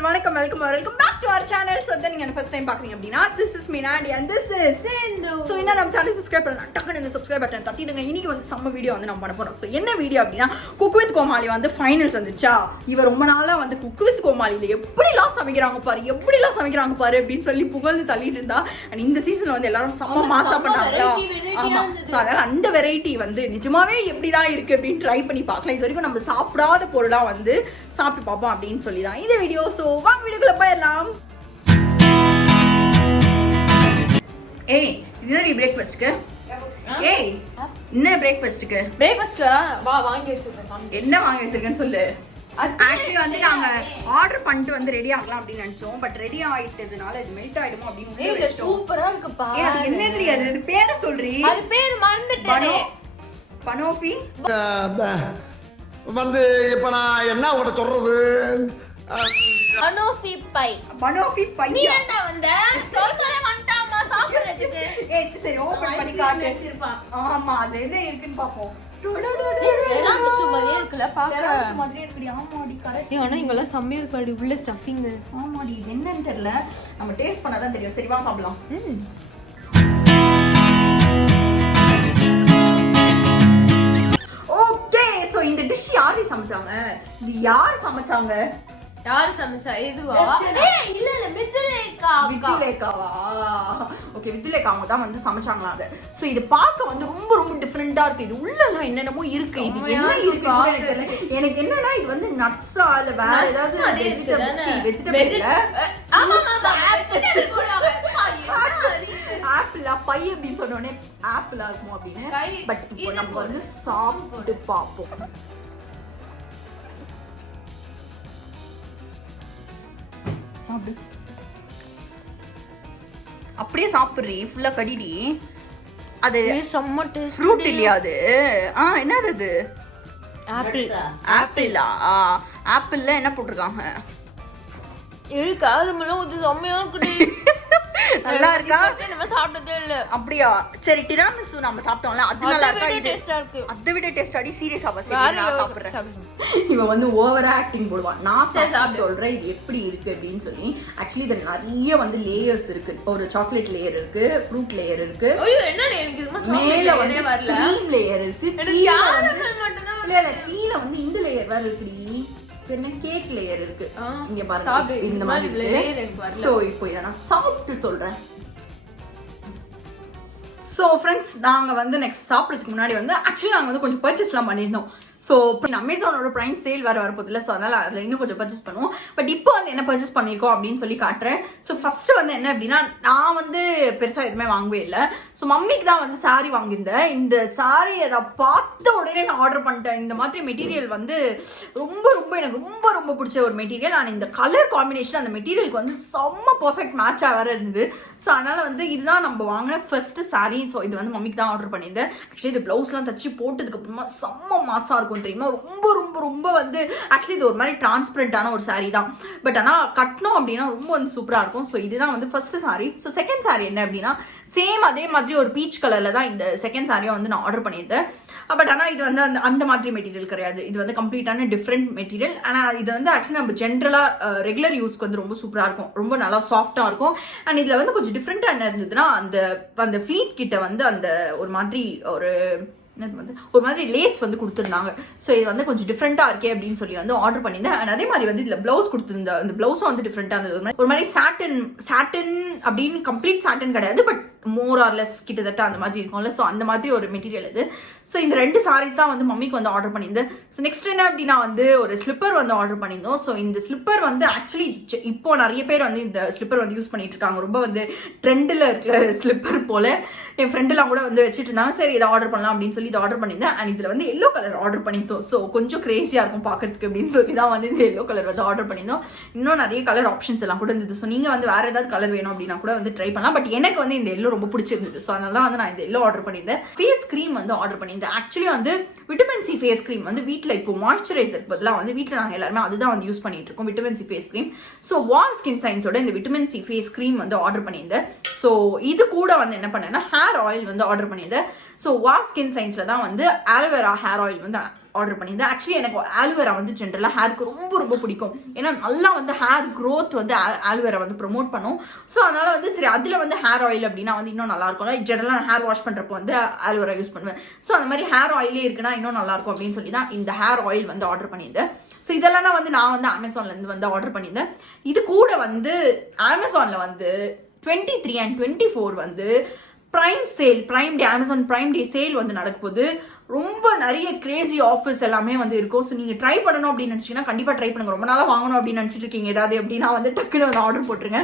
people, welcome back to our channel. So then you first time பாக்குறீங்க அப்படினா this is Minandi and this is Sandal. So இன்னும் நம்ம சேனலை subscribe பண்ணலாம். டக்குனு இந்த subscribe button தட்டிடுங்க. இன்னைக்கு வந்து செம்ம வீடியோ வந்து நம்ம பண்ண போறோம். So என்ன வீடியோ அப்படினா cook with Komali வந்து ஃபைனல்ஸ் வந்துச்சா. இவ ரொம்ப நாளா வந்து cook with Komaliல எப்படிலாம் சமைக்கறாங்க பாரு அப்படினு சொல்லி புகழ்ந்து தள்ளிட்டு இருந்தா. and இந்த சீசன்ல வந்து எல்லாரும் செம்ம மாசா பண்ணாங்க. ஆமா. So அதனால அந்த வெரைட்டி வந்து நிஜமாவே எப்படிதான் இருக்கு அப்படினு ட்ரை பண்ணி பார்க்கலாம். இது வரைக்கும் நம்ம சாப்பிடாத பொருளா வந்து சாப்பிட்டு பாப்போம் அப்படினு சொல்லி தான் இந்த வீடியோ. சோ வாங்க வீடியோக்குள்ள போயிடலாம். ஏய் என்னடி பிரேக்ஃபாஸ்ட்க்கு? ஏய் என்ன பிரேக்ஃபாஸ்ட்க்கு? வா வாங்கி வச்சிருக்கேன். என்ன வாங்கி வச்சிருக்கேன்னு சொல்லு. ஆக்சுவலி வந்து நாங்க ஆர்டர் பண்ணிட்டு வந்து ரெடி ஆகலாம் அப்படின்னு நினைச்சோம். பட் ரெடி ஆயிட்டதுனால இது மெல்ட் ஆயிடுமோ அப்படின்னு சூப்பரா இருக்குப்பா. என்ன தெரியாது, அது பேரை சொல்றீ? அது பேர் மறந்துட்டேனே. பனோஃபி வந்து இப்ப நான் என்ன உங்களை சொல்றது? பனோஃபி பை நீ என்ன வந்த தோர்க்கறே வந்துட்டாமா சாப்பிடுறதுக்கு? ஏய் சரி ஓபன் பண்ணி காட்டு வச்சிருப்பான். ஆமா அதுல என்ன இருக்குன்னு பாப்போம். எல்லாம் சும்மாவே இருக்குல பாக்க மாதிரி இருக்குடி. ஆமாடி கரெக்ட். ஆனா இங்கெல்லாம் செம்மையா இருக்குடி உள்ள ஸ்டஃபிங். ஆமாடி என்னன்னு தெரியல, நம்ம டேஸ்ட் பண்ணாதான் தெரியும். சரி வா சாப்பிடலாம். ஓகே சோ இந்த டிஷ் யாரு சமைச்சாங்க? இது யார் சமைச்சாங்க? யார் சமைச்சா? இதுவா? ஏய் இல்ல இல்ல வித்லேகாவா? ஓகே வித்லேகா அவங்க தான் வந்து சமைச்சாங்களா அது. சோ இது பார்க்க வந்து ரொம்ப ரொம்ப டிஃபரெண்டா இருக்கு. இது உள்ள எல்லாம் என்னென்னமோ இருக்கு. இது என்ன இருக்கு எனக்கு என்னன்னா இது வந்து நட்ஸா இல்ல வேற ஏதாவது வெஜிடபிள்? ஆமா ஆமா ஆப்பிள் போடுவாங்க. ஆப்பிளா பை அப்படின்னு சொன்ன உடனே ஆப்பிளா இருக்குமோ அப்படின்னு. பட் இப்போ நம்ம வந்து சாப்பிட்டு பார்ப்போம். அப்படியே சாப்பிடுறீ ஃபுல்லா கடிடி. அது ஃப்ரூட் இல்லையா அது? என்னது அது? ஆப்பிளா? ஆப்பிள்ல என்ன போட்டிருக்காங்க? நல்லா இருக்கா? நம்ம சாப்பிட்டதே இல்ல. அப்படியா? சரி டிராமிசு நம்ம சாப்பிட்டோம்ல அது நல்லா இருக்கு. அதை விட டேஸ்டாடி சீரியஸா பா. சரி நான் சாப்பிடுறேன். இவ வந்து ஓவரா ஆக்டிங் போடுவான். நான் சொல்றேன் இது எப்படி இருக்கு அப்படின்னு சொல்லி. ஆக்சுவலி இதுல நிறைய வந்து லேயர்ஸ் இருக்கு. ஒரு சாக்லேட் லேயர் இருக்கு, ஃப்ரூட் லேயர் இருக்கு, ஐயோ என்னடா எனக்கு இதுமா மேல வந்து க்ரீம் லேயர் இருக்கு, இல்ல கீழ வந்து இந்த லேயர் வேற இருக்குடி. என்ன கேக் லேயர் இருக்கு. இங்க பாருங்க இந்த மாதிரி லேயர் எனக்கு வரல. சோ இப்போ இத நான் சாப்பிட்டு சொல்றேன். சோ फ्रेंड्स நாங்க வந்து நெக்ஸ்ட் சாப்பிடுறதுக்கு முன்னாடி வந்து ஆக்சுவலி நாங்க வந்து கொஞ்சம் பர்ச்சேஸ்லாம் பண்ணிருந்தோம். ஸோ அமேசானோட ப்ரைம் சேல் வேறு வரப்போதில்ல. ஸோ அதனால் அதில் இன்னும் கொஞ்சம் பர்ச்சேஸ் பண்ணுவோம். பட் இப்போ வந்து என்ன பர்ச்சேஸ் பண்ணியிருக்கோம் அப்படின்னு சொல்லி காட்டுறேன். ஸோ ஃபர்ஸ்ட் வந்து என்ன அப்படின்னா நான் வந்து பெருசாக எதுவுமே வாங்கவே இல்லை. ஸோ மம்மிக்கு தான் வந்து சாரீ வாங்கியிருந்தேன். இந்த சாரீ அதை பார்த்த உடனே நான் ஆர்டர் பண்ணிட்டேன். இந்த மாதிரி மெட்டீரியல் வந்து ரொம்ப ரொம்ப எனக்கு ரொம்ப ரொம்ப பிடிச்ச ஒரு மெட்டீரியல். ஆனால் இந்த கலர் காம்பினேஷன் அந்த மெட்டீரியலுக்கு வந்து செம்ம பர்ஃபெக்ட் மேட்சாக வேறு இருந்தது. ஸோ அதனால் வந்து இதுதான் நம்ம வாங்கின ஃபர்ஸ்ட் சாரீ. ஸோ இது வந்து மம்மிக்கு தான் ஆர்டர் பண்ணியிருந்தேன். ஆக்சுவலி இது ப்ளவுஸ்லாம் தச்சு போட்டதுக்கு அப்புறமா செம்ம மாசா இருக்கும் தெரியுமா. ரொம்ப ரொம்ப ரொம்ப வந்து ஆக்சுவலி இது ஒரு மாதிரி டிரான்ஸ்பரண்டான ஒரு சாரீ தான். பட் ஆனால் கட்டணும் அப்படின்னா ரொம்ப வந்து சூப்பராக இருக்கும். ஸோ இதுதான் வந்து first sari. So second sari என்ன அப்படின்னா சேம் அதே மாதிரி ஒரு பீச் கலர்ல தான் இந்த செகண்ட் சாரியை வந்து நான் ஆர்டர் பண்ணியிருந்தேன். பட் ஆனால் இது வந்து அந்த மாதிரி மெட்டீரியல் கிடையாது. இது வந்து கம்ப்ளீட்டான டிஃப்ரெண்ட் மெட்டீரியல். ஆனால் இது வந்து ஆக்சுவலி நம்ம ஜென்ரலாக ரெகுலர் யூஸ்க்கு வந்து ரொம்ப சூப்பராக இருக்கும், ரொம்ப நல்லா சாஃப்டாக இருக்கும். அண்ட் இதில் வந்து கொஞ்சம் டிஃப்ரெண்ட்டாக என்ன இருந்ததுன்னா அந்த ஃப்ளீட் கிட்ட வந்து அந்த ஒரு மாதிரி ஒரு மாதிரி லேஸ் வந்து கொடுத்துருந்தாங்க. ஸோ இது வந்து கொஞ்சம் டிஃப்ரெண்ட்டாக இருக்கே அப்படின்னு சொல்லி வந்து ஆர்டர் பண்ணியிருந்தேன். அண்ட் அதே மாதிரி வந்து இதில் ப்ளவுஸ் கொடுத்துருந்த அந்த ப்ளவுஸும் வந்து டிஃப்ரெண்ட்டாக இருந்தது. ஒரு மாதிரி சாட்டன் அப்படின்னு கம்ப்ளீட் சாட்டன் கிடையாது, பட் மோர் ஆர் லெஸ் கிட்டத்தட்ட அந்த மாதிரி இருக்கும்ல. ஸோ அந்த மாதிரி ஒரு மெட்டீரியல் இது. ஸோ இந்த ரெண்டு சாரீஸ் தான் வந்து மம்மிக்கு வந்து ஆர்டர் பண்ணியிருந்தேன். ஸோ நெக்ஸ்ட் என்ன அப்படின்னா வந்து ஒரு ஸ்லிப்பர் வந்து ஆர்டர் பண்ணியிருந்தோம். ஸோ இந்த ஸ்லிப்பர் வந்து ஆக்சுவலி இப்போ நிறைய பேர் வந்து இந்த ஸ்லிப்பர் வந்து யூஸ் பண்ணிட்டு இருக்காங்க. ரொம்ப வந்து ட்ரெண்டில் இருக்கிற ஸ்லிப்பர் போல. என் ஃப்ரெண்டெல்லாம் கூட வந்து வச்சுட்டு இருந்தாங்க. சரி இதை ஆர்டர் பண்ணலாம் அப்படின்னு சொல்லி இதை ஆர்டர் பண்ணியிருந்தேன். அண்ட் இதில் வந்து எல்லோ கலர் ஆர்டர் பண்ணியிருந்தோம். ஸோ கொஞ்சம் கிரேசியாக இருக்கும் பார்க்கறதுக்கு அப்படின்னு சொல்லி தான் வந்து இந்த எல்லோ கலர் வந்து ஆர்டர் பண்ணியிருந்தோம். இன்னும் நிறைய கலர் ஆப்ஷன்ஸ் எல்லாம் கூட இருந்தது. ஸோ நீங்கள் வந்து வேறு ஏதாவது கலர் வேணும் அப்படின்னா கூட வந்து ட்ரை பண்ணலாம். பட் எனக்கு வந்து இந்த எல்லோ ரொம்ப பிடிச்சிருந்தது. ஸோ அதனால வந்து நான் இந்த எல்லோ ஆர்டர் பண்ணியிருந்தேன். ஃபேஸ் க்ரீம் வந்து ஆர்டர் பண்ணியிருந்தேன். ஆக்சுவலி வந்து விட்டமின் சி ஃபேஸ் க்ரீம் வந்து வீட்டில் இப்போ மாய்ஸ்சரைசருக்கு பதிலாக வந்து வீட்டில் நாங்கள் எல்லாருமே அதுதான் வந்து யூஸ் பண்ணிட்டு இருக்கோம், vitamin C face cream. So Wow skin சயின்ஸோட இந்த விட்டமின் சி ஃபேஸ் க்ரீம் வந்து ஆர்டர் பண்ணியிருந்தேன். ஸோ இது கூட வந்து என்ன பண்ணேன்னா ஹேர் ஆயில் வந்து ஆர்டர் பண்ணியிருந்தேன். ஸோ வால் ஸ்கின் சயின்ஸில் தான் வந்து ஆலோவேரா ஹேர் ஆயில் வந்து ஆர்டர் பண்ணியிருந்தேன். ஆக்சுவலி எனக்கு ஆலுவேரா வந்து ஜென்ரலாக ஹேருக்கு ரொம்ப ரொம்ப பிடிக்கும். ஏன்னா நல்லா வந்து ஹேர் க்ரோத் வந்து ஆலுவேரா வந்து ப்ரொமோட் பண்ணும். ஸோ அதனால வந்து சரி அதில் வந்து ஹேர் ஆயில் அப்படின்னா வந்து இன்னும் நல்லா இருக்கும். ஜென்ரலாக ஹேர் வாஷ் பண்ணுறப்போ வந்து ஆலுவேரா யூஸ் பண்ணுவேன். ஸோ அந்த மாதிரி ஹேர் ஆயிலே இருக்குன்னா இன்னும் நல்லா இருக்கும் அப்படின்னு சொல்லி தான் இந்த ஹேர் ஆயில் வந்து ஆர்டர் பண்ணியிருந்தேன். ஸோ இதெல்லாம் தான் வந்து நான் வந்து அமேசான்லேருந்து வந்து ஆர்டர் பண்ணியிருந்தேன். இது கூட வந்து அமேசானில் வந்து 23 and 24 வந்து ப்ரைம் சேல், ப்ரைம் டே, அமேசான் ப்ரைம் டே சேல் வந்து நடக்கும்போது ரொம்ப நிறைய கிரேசி ஆஃபர்ஸ் எல்லாமே வந்து இருக்கும். ஸோ நீங்கள் ட்ரை பண்ணணும் அப்படின்னு நினச்சிங்கன்னா கண்டிப்பாக ட்ரை பண்ணுங்க. ரொம்ப நாளாக வாங்கணும் அப்படின்னு நினச்சிட்டு இருக்கீங்க ஏதாவது அப்படின்னா வந்து டக்குன்னு வந்து ஆர்டர் போட்டுருங்க.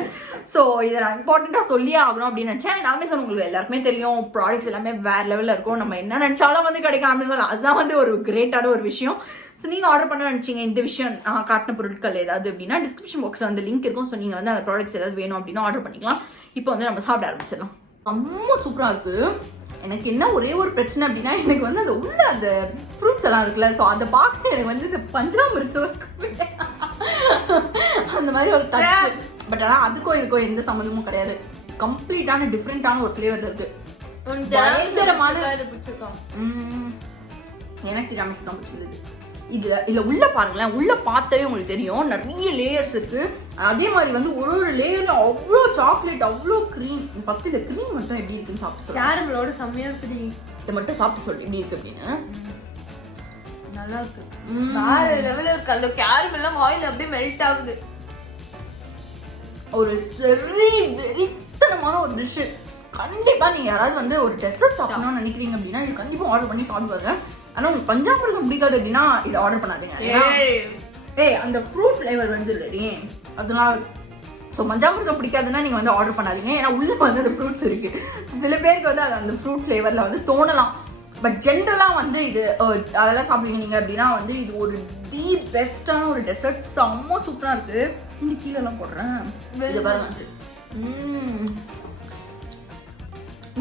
ஸோ இதை நான் இம்பார்ட்டண்ட்டாக சொல்லியே ஆகணும் அப்படின்னு நினச்சேன். அமேசான் உங்களுக்கு எல்லாருக்குமே தெரியும், ப்ராடக்ட்ஸ் எல்லாமே வேறு லெவலில் இருக்கும். நம்ம என்ன நினச்சாலும் வந்து கிடைக்கும் அமேசான். அதுதான் வந்து ஒரு கிரேட்டான ஒரு விஷயம். ஸோ நீங்கள் ஆர்டர் பண்ண நினச்சிங்க இந்த விஷயம் காட்டின பொருட்கள் ஏதாவது அப்படின்னா டிஸ்கிரிப்ஷன் பாக்ஸில் வந்து லிங்க் இருக்கும். ஸோ நீங்கள் வந்து அந்த ப்ராடக்ட்ஸ் ஏதாவது வேணும் அப்படின்னா ஆர்டர் பண்ணிக்கலாம். இப்போ வந்து நம்ம சாப்பிட ஆரம்பிச்சிடலாம். ரொம்ப சூப்பராக இருக்குது. எனக்கு என்ன ஒரே ஒரு பிரச்சனை அப்படின்னா எனக்கு வந்து அந்த உள்ள அந்த ஃப்ரூட்ஸ் எல்லாம் இருக்குல்ல, ஸோ அதை பார்க்க எனக்கு வந்து இந்த பஞ்சாமிர்தம் அந்த மாதிரி ஒரு டச். பட் ஆனால் அதுக்கும் இதுக்கும் எந்த சம்மந்தமும் கிடையாது. கம்ப்ளீட்டான டிஃப்ரெண்டான ஒரு ஃப்ளேவர் இருக்கு. எனக்கு டிராமிசு தான் பிடிச்சது. இதுல உள்ள பாருங்களேன், உள்ள பார்த்தாவே உங்களுக்கு தெரியும் நிறைய லேயர்ஸ் இருக்கு. அதே மாதிரி வந்து ஒரு லேயர்ல அவ்வளோ சாக்லேட், அவ்வளோ க்ரீம். ஃபர்ஸ்ட் இந்த க்ரீம் மட்டும் எப்படி இருக்குன்னு சாப்பிட்டு சொல்லு. கேரமலோட செம்மையா இருக்குது. இதை மட்டும் சாப்பிட்டு சொல்லு எப்படி இருக்கு அப்படின்னு. நல்லா இருக்கு, வேற லெவல்ல இருக்கு. அந்த கேரமல் எல்லாம் வாயில அப்படியே மெல்ட் ஆகுது. ஒரு சரி வெறித்தனமான ஒரு டிஷ். கண்டிப்பா நீங்க யாராவது வந்து ஒரு டெசர்ட் சாப்பிடணும்னு நினைக்கிறீங்க அப்படின்னா இது கண்டிப்பா ஆர்டர் பண்ணி சாப்பிடுவாங்க. ஆனா உங்களுக்கு பஞ்சாமிர்தம் பிடிக்காது அப்படின்னா இதை ஆர்டர் பண்ணாதீங்க. அந்த ஃப்ரூட் ஃப்ளேவர் வந்து ரெடி அதனால. ஸோ பஞ்சாமிர்தம் பிடிக்காதுன்னா நீங்க வந்து ஆர்டர் பண்ணாதீங்க. ஏன்னா உள்ள வந்து அந்த ஃப்ரூட்ஸ் இருக்கு. சில பேருக்கு வந்து அது அந்த ஃப்ரூட் ஃப்ளேவர்ல வந்து தோணலாம். பட் ஜென்ரலா வந்து இது அதெல்லாம் சாப்பிடுவீங்க அப்படின்னா வந்து இது ஒரு தி பெஸ்டான ஒரு டெசர்ட். செம்ம சூப்பரா இருக்கு. இந்த கீழே எல்லாம் போடுறேன் இதை பாருங்க.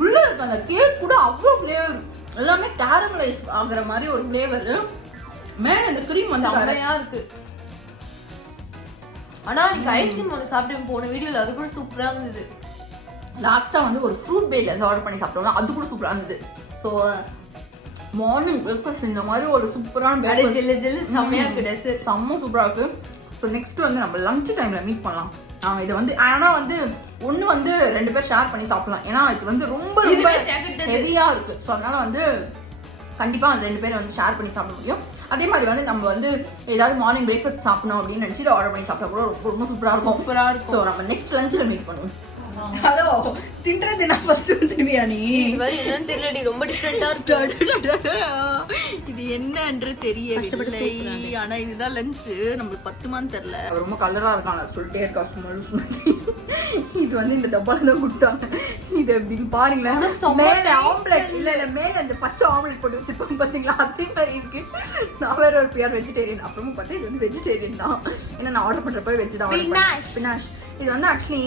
உள்ள இருக்கு அந்த கேக் கூட அவ்வளோ ஃப்ளேவர், எல்லாமே கேரமலைஸ் ஆகுற மாதிரி ஒரு ஃப்ளேவர். மேல இந்த கிரீம் வந்து அழகா இருக்கு. ஆனா நீங்க ஐஸ்கிரீம் ஒன்று சாப்பிட்டு போன வீடியோல அது கூட சூப்பரா இருந்தது. லாஸ்டா வந்து ஒரு ஃப்ரூட் பேல இருந்து ஆர்டர் பண்ணி சாப்பிட்டோம்னா அது கூட சூப்பரா இருந்தது. ஸோ மார்னிங் பிரேக்ஃபாஸ்ட் இந்த மாதிரி ஒரு சூப்பரான ஜெல்லு ஜெல்லு செம்மையா இருக்கு. டெசர்ட் செம்ம சூப்பரா இருக்கு. ஸோ நெக்ஸ்ட் வந்து நம்ம லஞ்ச் டைம்ல மீட் பண்ணலாம். இதை வந்து ஆனா வந்து ஒண்ணு வந்து 2 பேர் ஷேர் பண்ணி சாப்பிடலாம். ஏன்னா இது வந்து ரொம்ப ஹெவியா இருக்கு. ஸோ அதனால வந்து கண்டிப்பா அந்த 2 பேரை வந்து ஷேர் பண்ணி சாப்பிட முடியும். அதே மாதிரி வந்து நம்ம வந்து ஏதாவது மார்னிங் பிரேக்ஃபாஸ்ட் சாப்பிடணும் அப்படின்னு நினைச்சு இதை ஆர்டர் பண்ணி சாப்பிட்டா கூட ரொம்ப சூப்பரா இருக்கும். ஸோ நம்ம நெக்ஸ்ட் லஞ்சில் மீட் பண்ணுவோம். ஹலோ தின்றது நான் ஃபர்ஸ்ட் திரும்பியா நீ இது வரை என்னன்னு தெரியலடி, ரொம்ப டிஃபரெண்டா இருக்கு. இது என்னன்னு தெரியவில்லை. ஆனா இதுதான் லஞ்ச். நம்மளுக்கு பத்துமான்னு தெரியல. ரொம்ப கலரா இருக்காங்க சொல்லிட்டே இருக்கா சும்மா. இது வந்து இந்த டப்பால தான் கொடுத்தாங்க. இது அப்படின்னு பாருங்களேன். மேல ஆம்லெட் இல்ல மேல அந்த பச்சை ஆம்லெட் போட்டு வச்சிருப்பாங்க பாத்தீங்களா, அதே மாதிரி இருக்கு. நான் வேற ஒரு பியர் வெஜிடேரியன். அப்புறமும் பார்த்தா இது வந்து வெஜிடேரியன் தான். ஏன்னா நான் ஆர்டர் பண்றப்ப வெஜ் தான். ஸ்பினாஷ் இது வந்து ஆக்சுவலி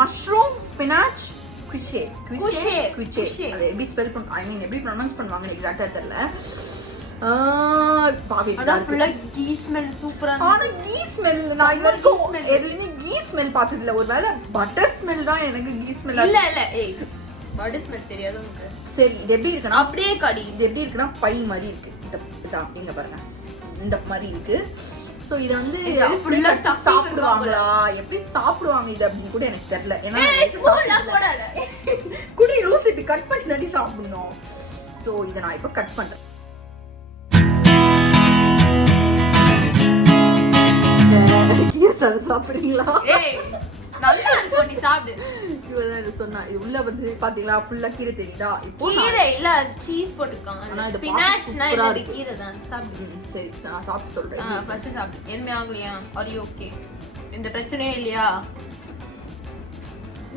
மஷ்ரூம் ஸ்பினாச் குச்சே. அது எப்படி ஸ்பெல் பண்ண ஐ மீன் எப்படி ப்ரொனவுன்ஸ் பண்ணுவாங்கன்னு எக்ஸாக்ட்டா தெரியல. பாவி அத ஃபுல்லா கீ ஸ்மெல் சூப்பரா. ஆனா கீ ஸ்மெல் நான் இது வரைக்கும் எதுலயுமே கீ ஸ்மெல் பார்த்தது இல்ல. ஒருவேளை பட்டர் ஸ்மெல் தான் எனக்கு கீ ஸ்மெல். இல்ல ஏய் பட்டர் ஸ்மெல் தெரியாது உங்களுக்கு. சரி இது எப்படி இருக்குன்னா அப்படியே கடி. இது எப்படி இருக்குன்னா பை மாதிரி இருக்கு. இத இங்க பாருங்க இந்த மாதிரி இருக்கு. ஸோ இதை வந்து சாப்பிடுவாங்களா எப்படி சாப்பிடுவாங்க இது அப்படின்னு கூட எனக்கு தெரியல. ஏன்னா குடி லூஸ் இப்படி கட் பண்ணி நடி சாப்பிடணும். ஸோ இதை நான் இப்போ கட் பண்றேன். அதை சாப்பிடுறீங்களா? நல்லா இருக்கும், நீ சாப்பிடு. இவதான் இது சொன்னா. இது உள்ள வந்து பாத்தீங்களா ஃபுல்லா கீரை தெரியுதா? இப்போ கீரை இல்ல சீஸ் போட்டுருக்காங்க. ஆனா இது ஸ்பினாச்னா இது கீரை தான். சாப்பிடு. சரி நான் சாப்பிட்டு சொல்றேன். ஃபர்ஸ்ட் சாப்பிடு. எதுமே ஆகலையா? Are you okay? இந்த பிரச்சனையே இல்லையா?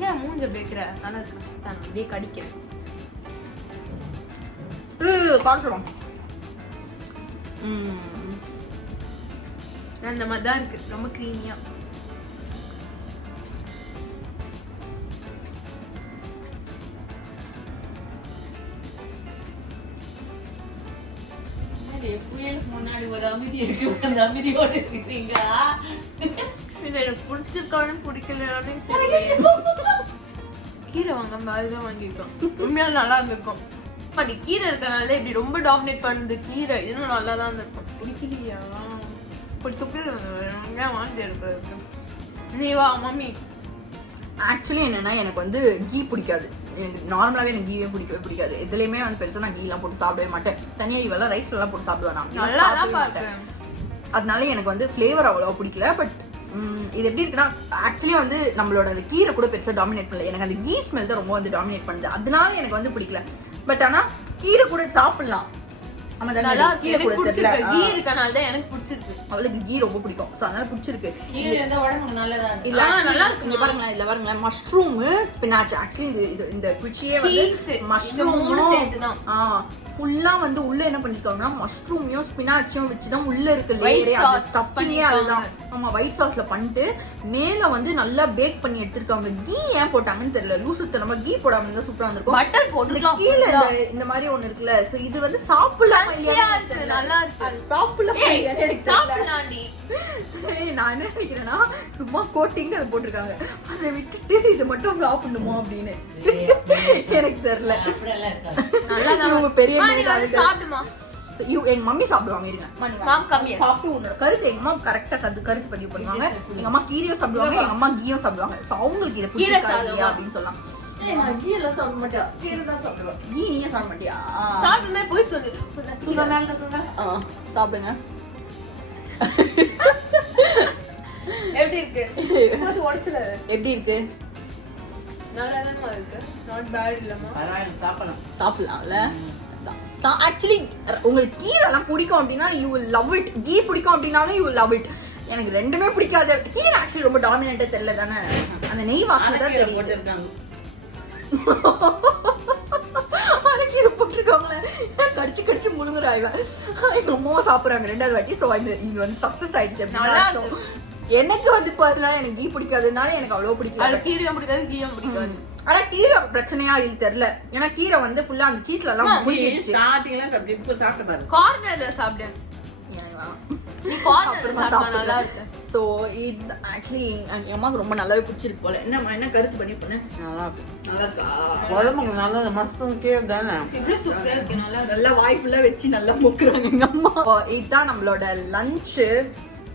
ஏன் மூஞ்ச பேக்குற? நல்லா இருக்கு. நான் அப்படியே கடிக்கிறேன். காட்டுறோம். அந்த மாதிரி தான் இருக்கு, ரொம்ப க்ரீமியா. புயலுக்கு முன்னாடி ஒரு அமைதி இருக்கு, அந்த அமைதியோட இருக்கீங்க. இது எனக்கு பிடிச்சிருக்கானு பிடிக்கலன்னு கீரை வாங்க அதுதான் வாங்கியிருக்கோம். உண்மையால நல்லா இருந்திருக்கும். அப்படி கீரை இருக்கனால இப்படி ரொம்ப டாமினேட் பண்ணுது கீரை. இன்னும் நல்லா தான் இருக்கும். பிடிக்கலையா? இப்படி துப்பி வாங்கி எடுக்கிறது. நீ வா மம்மி. ஆக்சுவலி என்னன்னா எனக்கு வந்து கீ பிடிக்காது. எனக்கு நார்மலாவே எனக்கு கீவே பிடிக்காது. எதுலையுமே வந்து பெருசா நான் கீலாம் போட்டு சாப்பிடவே மாட்டேன். தனியா இவெல்லாம் ரைஸ்லாம் போட்டு சாப்பிடுவேன் நான். நல்லா தான் பார்த்தேன். அதனால எனக்கு வந்து ஃப்ளேவர் அவ்வளோ பிடிக்கல. பட் இது எப்படி இருக்குன்னா ஆக்சுவலி வந்து நம்மளோட அந்த கீரை கூட பெருசாக டாமினேட் பண்ணல. எனக்கு அந்த கீ ஸ்மெல் தான் ரொம்ப வந்து டாமினேட் பண்ணுது. அதனால எனக்கு வந்து பிடிக்கல. பட் ஆனா கீரை கூட சாப்பிடலாம். நல்லா கீரை பிடிச்சிருக்கு. கீ இருக்கனால தான் எனக்கு பிடிச்சிருக்கு. அவளுக்கு கீ ரொம்ப பிடிக்கும். ஸோ அதனால பிடிச்சிருக்கு. கீரை இருந்தா உடம்புக்கு நல்லதா இருக்கு. இல்ல நல்லா இருக்கு. இங்க பாருங்களேன், இதுல பாருங்களேன், மஷ்ரூம், ஸ்பினாச். ஆக்சுவலி இது இந்த குச்சியே வந்து மஷ்ரூம் சேர்த்து தான் ஃபுல்லா வந்து உள்ள என்ன பண்ணிருக்காங்கன்னா மஷ்ரூமையும் ஸ்பினாச்சும் வச்சுதான் உள்ள இருக்கு லேயரே. அந்த ஸ்டஃபிங்கே அதுதான். ஆமா, ஒயிட் சாஸ்ல பண்ணிட்டு மேல வந்து நல்லா பேக் பண்ணி எடுத்துருக்காங்க. கீ ஏன் போட்டாங்கன்னு தெரியல. லூசுத்தனமா கீ போடாம இருந்தா சூப்பரா இருந்திருக்கும். பட்டர் போட்டுக்கலாம். கீழே இந்த மாதிரி ஒண்ணு இருக்குல்ல, சோ இது வந்து சாப்பிடலாம். நல்லா இருக்கு. சாப்பிடலாம். சாப்பிடலாம்டி. நான் என்ன நினைக்கிறேன்னா சும்மா கோட்டிங் அது போட்டிருக்காங்க. அதை விட்டுட்டு இது மட்டும் சாப்பிடணுமோ அப்படின்னு எனக்கு தெரியல. நல்லா பெரிய சாப்பிடுமா? எங்க மம்மி சாப்பிடுவாங்க. இருங்க சாப்பிட்டு உன்னோட கருத்து எங்க அம்மா கரெக்டா கருத்து பதிவு பண்ணுவாங்க. எங்க அம்மா கீரையும் சாப்பிடுவாங்க, எங்க அம்மா கீயும் சாப்பிடுவாங்க. சோ அவங்களுக்கு இதை பிடிச்சிருக்காங்க அப்படின்னு சொல்லலாம். கீ எல்லாம் சாப்பிட மாட்டேன். கீரை தான் சாப்பிடுவேன். கீ நீயே சாப்பிட மாட்டியா? சாப்பிடுமே போய் சொல்லு. சாப்பிடுங்க. எப்படி இருக்கு? உடச்சல எப்படி இருக்கு? நல்லா தானே இருக்கு. நாட் பேட் இல்லமா? பரவாயில்லை, சாப்பிடலாம்ல. ஆக்சுவலி உங்களுக்கு கீரை எல்லாம் பிடிக்கும் அப்படின்னா யூ வில் லவ் இட். கீ பிடிக்கும் அப்படின்னாலும் யூ வில் லவ் இட். எனக்கு ரெண்டுமே பிடிக்காது. கீரை ஆக்சுவலி ரொம்ப டாமினேட்டா தெரியல தானே. அந்த நெய் வாசனை தான் தெரியும். கீரை போட்டிருக்காங்களே, கடிச்சு முழுங்குற ஆய்வன். எங்க அம்மாவை சாப்பிடுறாங்க 2வது வாட்டி. ஸோ இது வந்து சக்சஸ் ஆயிடுச்சு. எனக்கு வந்து பார்த்தா எனக்கு கீ பிடிக்காதுனால எனக்கு அவ்வளோ பிடிக்கல. கீரையும் பிடிக்காது, கீயும் பிடிக்காது. ஆனா கீரை பிரச்சனையா இல்ல தெரியல. ஏன்னா கீரை வந்து ஃபுல்லா அந்த சீஸ்ல எல்லாம் முடிஞ்சிருச்சு. ஸ்டார்டிங்ல சாப்பிட்டு இப்ப சாப்பிட்டு பாரு. கார்னர்ல சாப்பிடு. நீ கார்னர்ல சாப்பிட்டா நல்லா இருக்கு. சோ இது ஆக்சுவலி என் அம்மாக்கு ரொம்ப நல்லாவே பிடிச்சிருக்கு போல. என்ன கருத்து பண்ணி பண்ணு. நல்லா இருக்கு. நல்லா இருக்கா? உடம்புக்கு நல்லா மஸ்தும் கீரை தானே. இவ்வளவு சூப்பரா இருக்கு. நல்லா வாய் ஃபுல்லா வச்சு நல்லா முக்குறாங்க எங்க அம்மா. இதுதான் நம்மளோட லஞ்ச்.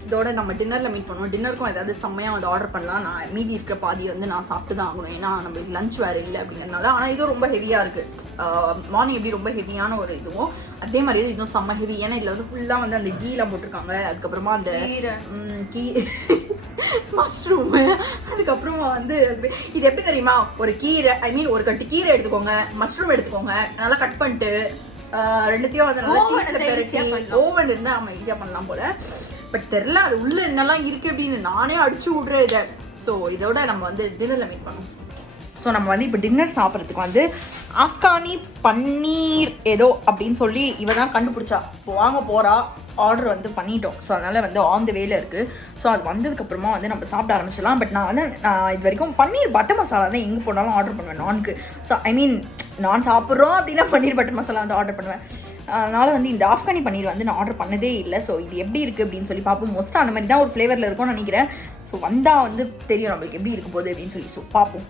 இதோட நம்ம டின்னர்ல மீட் பண்ணுவோம். டின்னருக்கும் ஏதாவது செம்மையா வந்து ஆர்டர் பண்ணலாம். நான் மீதி இருக்க பாதி வந்து நான் சாப்பிட்டு தான் ஆகணும். ஏன்னா நம்மளுக்கு லஞ்ச் வேற இல்லை அப்படிங்கிறதுனால. ஆனால் இதுவும் ரொம்ப ஹெவியா இருக்கு. மார்னிங் எப்படி ரொம்ப ஹெவியான ஒரு இதுவும் அதே மாதிரி இதுவும் செம்ம ஹெவி. ஏன்னா இதுல வந்து ஃபுல்லா வந்து அந்த கீலாம் போட்டிருக்காங்க. அதுக்கப்புறமா அந்த கீ மஷ்ரூம், அதுக்கப்புறமா வந்து இது எப்படி தெரியுமா, ஒரு கீரை ஒரு கட்டு கீரை எடுத்துக்கோங்க, மஷ்ரூம் எடுத்துக்கோங்க, நல்லா கட் பண்ணிட்டு ரெண்டுத்தையும் வந்து நல்லா சீஸ்ல பெரட்டி ஓவன் இருந்தா நம்ம ஈஸியா பண்ணலாம் போல. பட் தெரியல அது உள்ள என்னெல்லாம் இருக்கு அப்படின்னு நானே அடிச்சு விடுறேன் இதை. ஸோ இதோட நம்ம வந்து டின்னர்ல மீட் பண்ணுவோம். ஸோ நம்ம வந்து இப்போ டின்னர் சாப்பிட்றதுக்கு வந்து ஆப்கானி பன்னீர் ஏதோ அப்படின்னு சொல்லி இவ தான் கண்டுபிடிச்சா. இப்போ வாங்க போறா. ஆர்டர் வந்து பண்ணிட்டோம். ஸோ அதனால வந்து ஆன் த வேல இருக்கு. ஸோ அது வந்ததுக்கப்புறமா வந்து நம்ம சாப்பிட ஆரம்பிச்சிடலாம். பட் நான் இது வரைக்கும் பன்னீர் பட்டர் மசாலா தான் எங்கே போனாலும் ஆர்டர் பண்ணுவேன் நான்க்கு. ஸோ நான் சாப்பிட்றோம் அப்படின்னா பன்னீர் பட்டர் மசாலா வந்து ஆர்டர் பண்ணுவேன். அதனால் வந்து இந்த ஆப்கானி பன்னீர் வந்து நான் ஆர்டர் பண்ணதே இல்லை. ஸோ இது எப்படி இருக்குது அப்படின்னு சொல்லி பார்ப்போம். மோஸ்ட்டாக அந்த மாதிரி தான் ஒரு ஃப்ளேவரில் இருக்கும்னு நினைக்கிறேன். ஸோ வந்தால் வந்து தெரியும் நம்மளுக்கு எப்படி இருக்கும் போது அப்படின்னு சொல்லி. ஸோ பார்ப்போம்.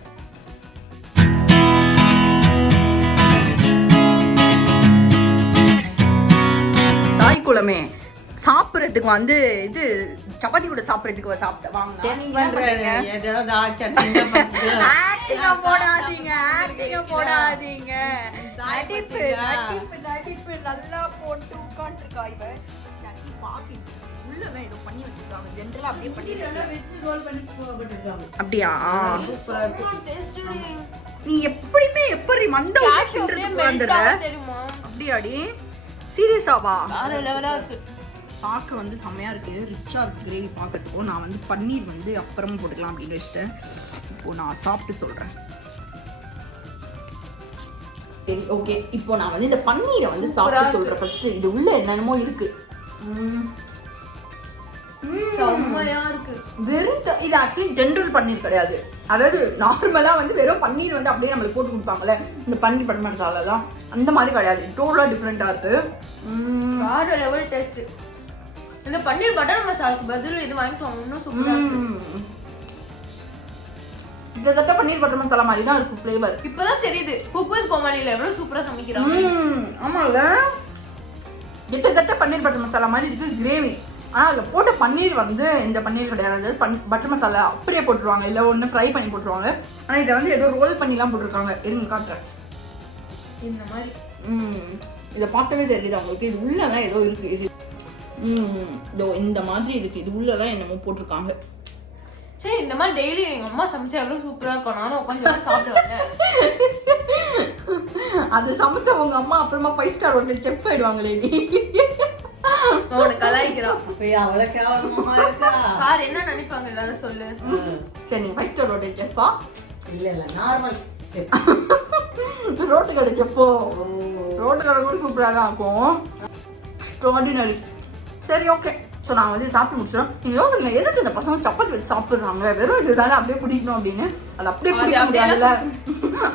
தாய்க்குளமே சாப்பிட்றதுக்கு வந்து இது சப்பாத்தி கூட சாப்பிட்றதுக்கு சாப்பிட்டேன் போடாதீங்க. நடிப்பு நல்லா போட்டு உட்காந்துருக்கா இவன். உள்ளதான் ஏதோ பண்ணி வச்சிருக்காங்க. ஜென்ரலா அப்படியே பண்ணிருக்காங்க. அப்படியா? நீ எப்படியுமே எப்படி மந்த அப்படியாடி? சீரியஸாவா? பார்க்க வந்து செம்மையா இருக்கு. ரிச்சா இருக்கு கிரேவி பார்க்கறதுக்கும். நான் வந்து பன்னீர் வந்து அப்புறமா போட்டுக்கலாம் அப்படின்னு வச்சுட்டேன். இப்போ நான் சாப்பிட்டு சொல்றேன். சரி, ஓகே. இப்போ நான் வந்து இந்த பன்னீரை வந்து சாப்பிட்டு சொல்றேன். ஃபர்ஸ்ட் இது உள்ள என்னென்னமோ இருக்கு. செம்மையா இருக்கு. வெறும் இது ஆக்சுவலி ஜென்ரல் பன்னீர் கிடையாது. அதாவது நார்மலா வந்து வெறும் பன்னீர் வந்து அப்படியே நம்மளுக்கு போட்டு கொடுப்பாங்கல்ல இந்த பன்னீர் பட்டர் மசாலா தான், அந்த மாதிரி கிடையாது. டோட்டலா டிஃப்ரெண்டா இருக்கு. வேற லெவல் டேஸ்ட். இந்த பன்னீர் பட்டர் மசாலாக்கு பதில் இது வாங்கிட்டு இன்னும் சூப்பரா இருக்கு. கிட்டத்தட்ட பன்னீர் பட்டர் மசாலா மாதிரி தான் இருக்கும் ஃப்ளேவர். இப்பதான் தெரியுது குக் வித் கோமாளில எவ்வளவு சூப்பரா சமைக்கிறாங்க. ஆமாங்க, கிட்டத்தட்ட பன்னீர் பட்டர் மசாலா மாதிரி இருக்கு கிரேவி. ஆனால் அதில் போட்ட பன்னீர் வந்து இந்த பன்னீர் கிடையாது, பட்டர் மசாலா அப்படியே போட்டுருவாங்க, இல்லை ஒன்று ஃப்ரை பண்ணி போட்டுருவாங்க. ஆனால் இதை வந்து ஏதோ ரோல் பண்ணிலாம் போட்டிருக்காங்க. இருங்க காட்டுறேன். இந்த மாதிரி இதை பார்த்தாலே தெரியுது அவங்களுக்கு இது உள்ளெல்லாம் ஏதோ இருக்கு. இது இதோ இந்த மாதிரி இருக்கு, இது உள்ளெல்லாம் என்னமோ போட்டிருக்காங்க. சரி, இந்த மாதிரி டெய்லி எங்க அம்மா சமைச்சா எவ்வளவு சூப்பரா இருக்கும். நானும் உட்காந்து சாப்பிடுவாங்க. அது சமைச்ச உங்க அம்மா அப்புறமா 5 ஸ்டார் ஹோட்டல் செஃப் ஆயிடுவாங்களே. நீ அவனை கலாய்க்கிறான். அவ்வளவு கேவலமா இருக்கா? பாரு என்ன நினைப்பாங்க எல்லாரும் சொல்லு. சரி, நீ 5 ஸ்டார் ஹோட்டல் செஃப்பா? இல்ல நார்மல் ஸ்டெப். ரோட்டு கடை செஃப்போ? ரோட்டு கடை கூட சூப்பராக தான் இருக்கும். எக்ஸ்ட்ராடினரி. சரி, ஓகே. ஸோ நாங்கள் வந்து சாப்பிட்டு முடிச்சிடும். நீங்கள் யோசனை எதுக்கு இந்த பசங்க சப்பாத்தி வச்சு சாப்பிட்றாங்க, வெறும் இதுனால அப்படியே பிடிக்கணும் அப்படின்னு. அது அப்படியே பிடிக்க முடியாதுல்ல,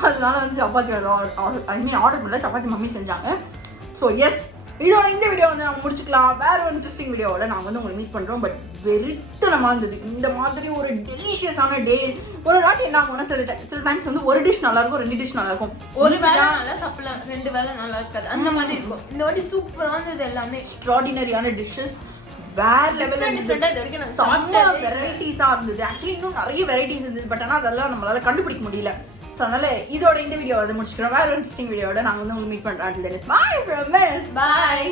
அதனால வந்து சப்பாத்தி ஆர்டர் பண்ணல, சப்பாத்தி மம்மி செஞ்சாங்க. ஸோ எஸ், இதோட இந்த வீடியோ வந்து நம்ம முடிச்சுக்கலாம். வேற ஒரு இன்ட்ரெஸ்டிங் வீடியோவோட நாங்கள் வந்து உங்களை மீட் பண்ணுறோம். பட் வெறித்தனமாக இருந்தது இந்த மாதிரி ஒரு டெலிஷியஸான டே. ஒரு வாட்டி என்ன ஆகும்னா சில டைம்ஸ் வந்து ஒரு டிஷ் நல்லா இருக்கும், 2 டிஷ் நல்லா இருக்கும். ஒரு வேளை நல்லா சாப்பிடலாம், 2 வேளை நல்லா இருக்காது, அந்த மாதிரி இருக்கும். இந்த வாட்டி சூப்பரா இருந்தது எல்லாமே. எக்ஸ்ட்ராடினரியான டிஷ்ஷஸ், வேற லெவல்ல செம்ம வெரைட்டிஸா இருந்தது. ஆக்சுவலி இன்னும் நிறைய வெரைட்டிஸ் இருந்தது, பட் ஆனால் அதெல்லாம் நம்மளால கண்டுபிடிக்க முடியல. ஸோ அதனால இதோட இந்த வீடியோ வந்து முடிச்சுக்கிறோம். வேற இன்ட்ரெஸ்டிங் வீடியோட நாங்கள் வந்து உங்களுக்கு மீட் பண்ணுறோம். பாய்.